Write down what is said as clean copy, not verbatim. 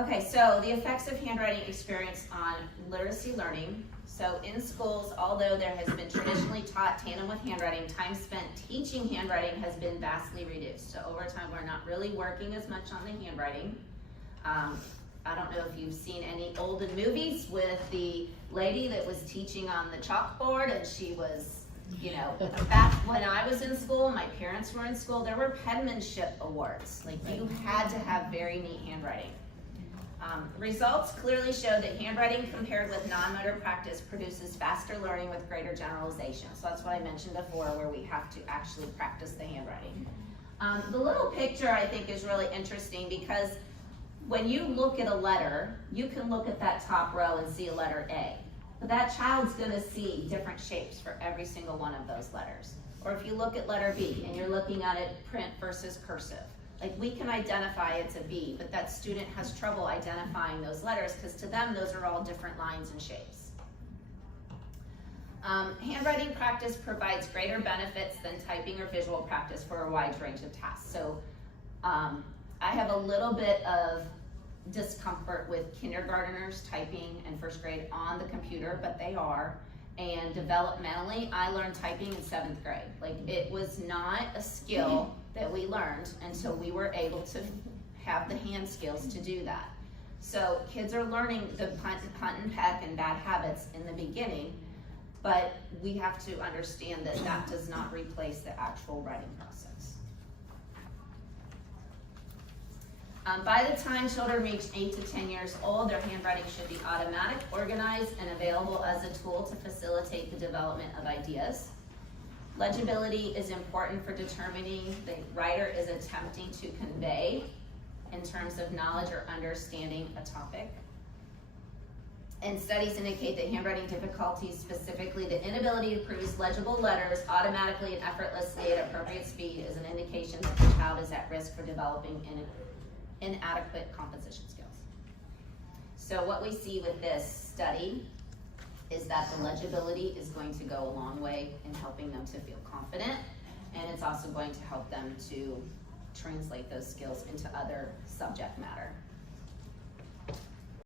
Okay, so the effects of handwriting experience on literacy learning. So in schools, although there has been traditionally taught tandem with handwriting, time spent teaching handwriting has been vastly reduced. So over time, we're not really working as much on the handwriting. I don't know if you've seen any olden movies with the lady that was teaching on the chalkboard, and she was, you know, back when I was in school, my parents were in school, there were penmanship awards. Like, you had to have very neat handwriting. Results clearly show that handwriting compared with non-motor practice produces faster learning with greater generalization. So that's what I mentioned before, where we have to actually practice the handwriting. The little picture I think is really interesting, because when you look at a letter, you can look at that top row and see a letter A. But that child's gonna see different shapes for every single one of those letters. Or if you look at letter B and you're looking at it print versus cursive, like, we can identify it's a B, but that student has trouble identifying those letters because to them, those are all different lines and shapes. Handwriting practice provides greater benefits than typing or visual practice for a wide range of tasks. So I have a little bit of discomfort with kindergartners typing in first grade on the computer, but they are. And developmentally, I learned typing in 7th grade. Like, it was not a skill that we learned until we were able to have the hand skills to do that. So kids are learning the punt and peck and bad habits in the beginning, but we have to understand that that does not replace the actual writing process. By the time children reach 8 to 10 years old, their handwriting should be automatic, organized, and available as a tool to facilitate the development of ideas. Legibility is important for determining the writer is attempting to convey in terms of knowledge or understanding a topic. And studies indicate that handwriting difficulties, specifically the inability to produce legible letters automatically and effortlessly at appropriate speed, is an indication that the child is at risk for developing inadequate composition skills. So what we see with this study is that the legibility is going to go a long way in helping them to feel confident, and it's also going to help them to translate those skills into other subject matter.